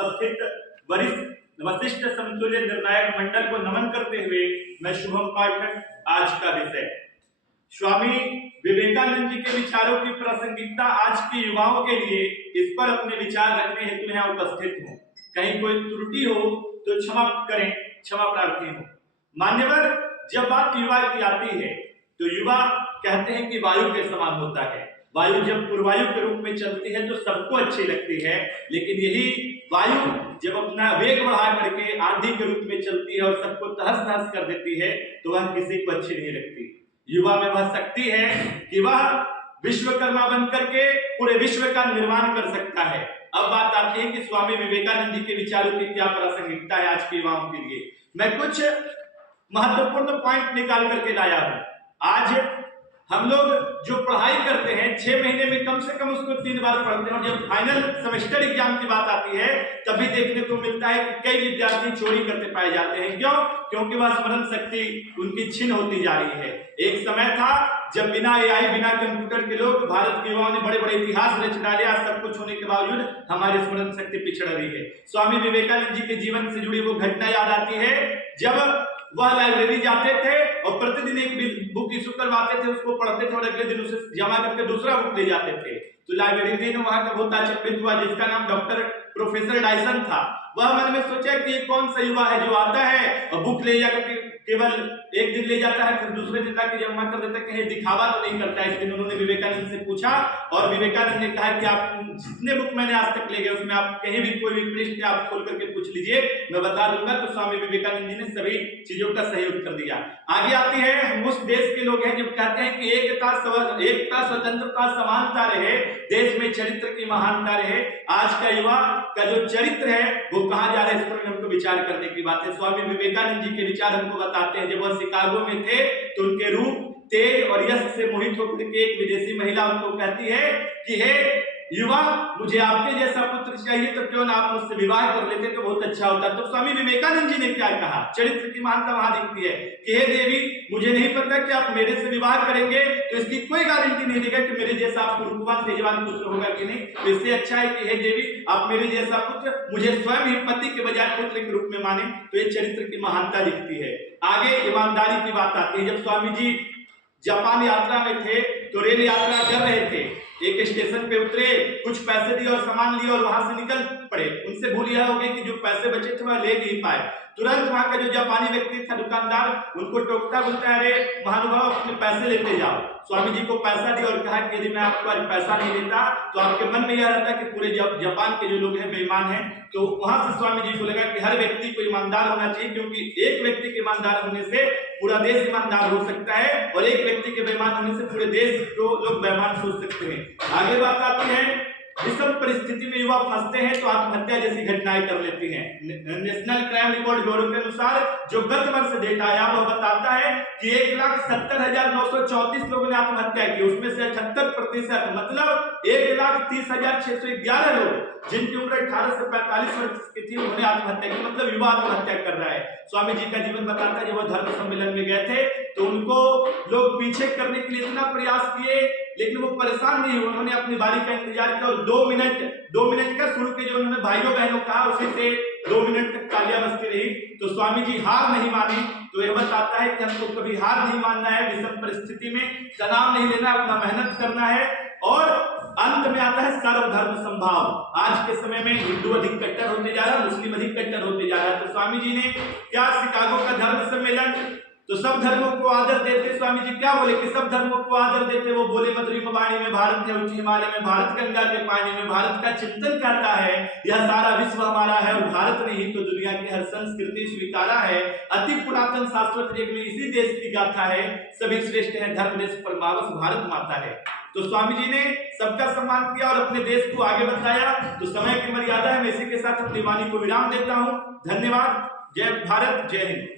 उपस्थित वरिष्ठ वशिष्ठ समतुल्य निर्णायक मंडल को नमन करते हुए मैं शुभम पाठक आज का विषय स्वामी विवेकानंद जी के विचारों की प्रासंगिकता आज के युवाओं के लिए इस पर अपने विचार रखने हेतु यहाँ उपस्थित हूँ। कहीं कोई त्रुटि हो तो क्षमा करें, क्षमा प्रार्थी हूँ। मान्यवर, जब बात युवा की आती है तो युवा कहते हैं कि वायु के समान होता है। वायु जब पूर्वायु के रूप में चलती है तो सबको अच्छी लगती है, लेकिन यही वायु जब अपना वेग बढ़ा करके आंधी के रूप में चलती है और सबको तहस नहस कर देती है तो वह किसी को अच्छी नहीं लगती। युवा में वह शक्ति है कि वह विश्वकर्मा बन करके पूरे विश्व का निर्माण कर सकता है। अब बात आती है कि स्वामी विवेकानंद जी के विचारों की क्या प्रासंगिकता है आज के युवाओं के लिए। मैं कुछ महत्वपूर्ण पॉइंट निकाल करके लाया हूं। आज हम लोग जो पढ़ाई करते हैं 6 महीने में कम से कम उसको 3 बार पढ़ते हैं, और जब फाइनल सेमेस्टर एग्जाम की बात आती है तभी देखने को मिलता है कि कई विद्यार्थी चोरी करते पाए जाते हैं। क्यों? क्योंकि वह स्मरण शक्ति उनकी छीन होती जा रही है। एक समय था जब बिना एआई बिना कंप्यूटर के लोग भारत के युवाओं ने बड़े बड़े इतिहास रच डाले। आज सब कुछ होने के बावजूद हमारी स्मरण शक्ति पिछड़ रही है। स्वामी विवेकानंद जी के जीवन से जुड़ी वो घटना याद आती है जब वह लाइब्रेरी जाते थे और प्रतिदिन एक बुक इशू करवाते थे, उसको पढ़ते थे और अगले दिन उसे जमा करके दूसरा बुक ले जाते थे। तो लाइब्रेरियन वहां का बहुत आचंबित हुआ, जिसका नाम डॉक्टर प्रोफेसर डायसन था। वह मन में सोचा कि कौन सा युवा है जो आता है और बुक ले जाकर केवल एक दिन ले जाता है, फिर दूसरे दिन जाकर जमा कर देता है, कहीं दिखावा तो नहीं करता है। इस दिन उन्होंने विवेकानंद से पूछा और विवेकानंद ने कहा कि आप जितने बुक मैंने आज तक ले गए उसमें आप कहीं भी कोई भी पृष्ठ आप खोल करके पूछ लीजिए, मैं बता दूंगा। तो स्वामी विवेकानंद जी ने सभी चीजों का सही उत्तर दिया। आगे आती है, हम उस देश के लोग हैं जो कहते हैं कि एकता, स्वतंत्रता, समानता रहे, देश में चरित्र की महानता रहे। आज का युवा का जो चरित्र है वो कहाँ जा रहा है, इस पर हमको विचार करने की बात है। स्वामी विवेकानंद जी के विचार हमको बताते हैं। जब वह शिकागो में थे तो उनके रूप, तेज और यश से मोहित होकर के एक विदेशी महिला उनको कहती है कि हे युवा, मुझे आपके जैसा पुत्र चाहिए, तो क्यों ना आप मुझसे विवाह कर लेते तो बहुत अच्छा होता। तो स्वामी विवेकानंद जी ने क्या कहा, चरित्र की महानता वहां दिखती है कि हे देवी, मुझे नहीं पता कि आप मेरे से विवाह करेंगे तो इसकी कोई गारंटी नहीं देगा कि मेरे जैसा आपको रूपवान तेजवान पुत्र होगा कि नहीं। तो इससे अच्छा है कि हे देवी, आप मेरे जैसा पुत्र मुझे स्वयं ही पति के बजाय पुत्र के रूप में माने। तो ये चरित्र की महानता दिखती है। आगे ईमानदारी की बात आती है। जब स्वामी जी जापान यात्रा में थे तो रेल यात्रा कर रहे थे, एक स्टेशन पे उतरे, कुछ पैसे दिए और सामान लिए और वहां से निकल पड़े। उनसे भूल यह हो गई कि जो पैसे बचे थे वह ले नहीं पाए। तुरंत वहां का जो जापानी व्यक्ति था, दुकानदार, उनको टोकता, बोलता है अरे महानुभाव, अपने पैसे लेते जाओ। स्वामी जी को पैसा दिया और कहा कि यदि मैं आपको आज पैसा नहीं देता तो आपके मन में यह रहता कि पूरे जापान के जो लोग हैं बेईमान हैं। तो वहां से स्वामी जी को लगा कि हर व्यक्ति को ईमानदार होना चाहिए, क्योंकि एक व्यक्ति के ईमानदार होने से पूरा देश ईमानदार हो सकता है और एक व्यक्ति के बेईमान होने से पूरे देश को लोग बेईमान सोच सकते हैं। आगे बात आती है, विषम परिस्थिति में युवा फंसते हैं तो आत्महत्या जैसी घटनाएं कर लेती हैं। नेशनल क्राइम रिकॉर्ड ब्यूरो के अनुसार जो गत वर्ष डेटा आया वह बताता है कि 1,70,934 लोगों ने आत्महत्या की। उसमें से 78% मतलब 1,30,611 लोग जिनकी उम्र 18 से 45 वर्ष की थी उन्होंने आत्महत्या की, मतलब युवा आत्महत्या कर रहा है। स्वामी जी का जीवन बताता है, जब वो धर्म सम्मेलन में गए थे तो उनको लोग पीछे करने के लिए इतना प्रयास किए, लेकिन वो परेशान नहीं हुए। उन्होंने अपनी बारी का इंतजार किया और 2 मिनट का सुन के जो उन्होंने भाइयों बहनों कहा उसी से 2 मिनट तक तालियां बजती रही। तो स्वामी जी हार नहीं मानी। तो यह बताता है कि हमको कभी हार नहीं मानना है, विषम परिस्थिति में तनाव नहीं लेना, अपना मेहनत करना है। और अंत में आता है सर्वधर्म संभाव। आज के समय में हिंदू अधिक कट्टर होते जा रहा है, मुस्लिम अधिक कट्टर होते जा रहा है। तो स्वामी जी ने क्या शिकागो का धर्म सम्मेलन, तो सब धर्मों को आदर देते। स्वामी जी क्या बोले कि सब धर्मों को आदर देते। वो बोले, मधुरी वाणी में भारत है, उच्च हिमालय में भारत, गंगा के पानी में भारत का चिंतन करता है। यह सारा विश्व हमारा है और भारत ने ही तो दुनिया की हर संस्कृति स्वीकारा है। अति पुरातन शाश्वत रेख में इसी देश की गाथा है, सभी श्रेष्ठ है, धर्म देश परमावश भारत माता है। तो स्वामी जी ने सबका सम्मान किया और अपने देश को आगे बताया। तो समय की मर्यादा है, मैं इसी के साथ अपनी वाणी को विराम देता हूं। धन्यवाद। जय भारत, जय हिंद।